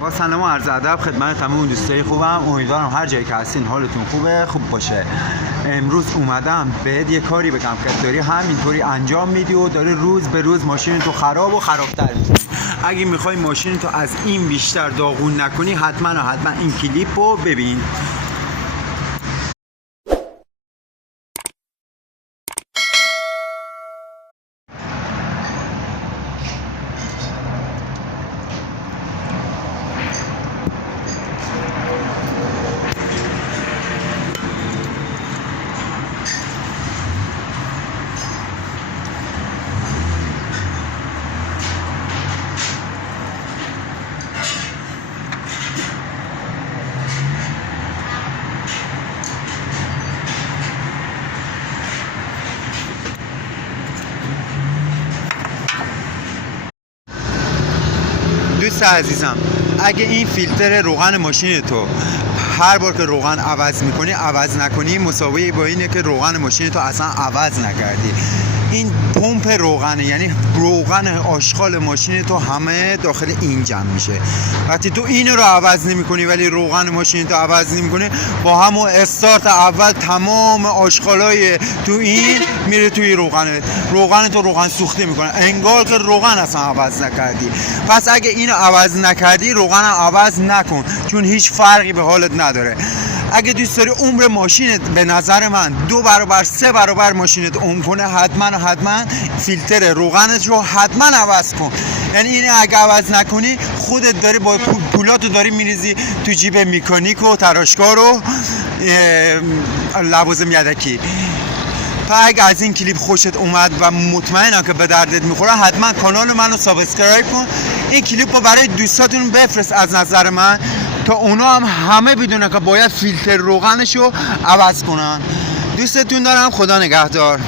با سلام و عرض ادب خدمت تمام دوستای خوبم. امیدوارم هر جایی که هستین حالتون خوب باشه. امروز اومدم بهت یه کاری بگم که داری همینطوری انجام میدی و داری روز به روز ماشین تو خراب و خرابتر می‌کنی. اگه میخوای ماشین تو از این بیشتر داغون نکنی حتما این کلیپ رو ببین. دوست عزیزم، اگه این فیلتر روغن ماشین تو هر بار که روغن عوض میکنی عوض نکنی، مساوی با اینه که روغن ماشین تو اصلا عوض نکردی. این پمپ روغنه، یعنی روغن آشغال ماشین تو همه داخل این جمع میشه. وقتی تو اینو رو عوض نمیکنی ولی روغن ماشین تو عوض نمیکنی، با همون استارت اول تمام آشغالای تو این میره توی روغن تو روغن سوخته میکنه، انگار که روغن اصلا عوض نکردی. پس اگه اینو عوض نکردی روغن عوض نکن، چون هیچ فرقی به حالت نداره. اگه دوست داری عمر ماشینت به نظر من 2 برابر 3 برابر ماشینت عمر کنه، حتما فیلتر روغنت رو حتما عوض کن. یعنی این اگه عوض نکنی خودت داری با پولاتو داری میریزی تو جیب مکانیک و تراشکار و لوازم یدکی. اگه از این کلیپ خوشت اومد و مطمئنم که به دردت میخوره، حتما کانال منو سابسکرایب کن. این کلیپ رو برای دوستاتون بفرست از نظر من، تا اونا هم همه بدونن که باید فیلتر روغنشو عوض کنن. دوستتون دارم، خدا نگهدار.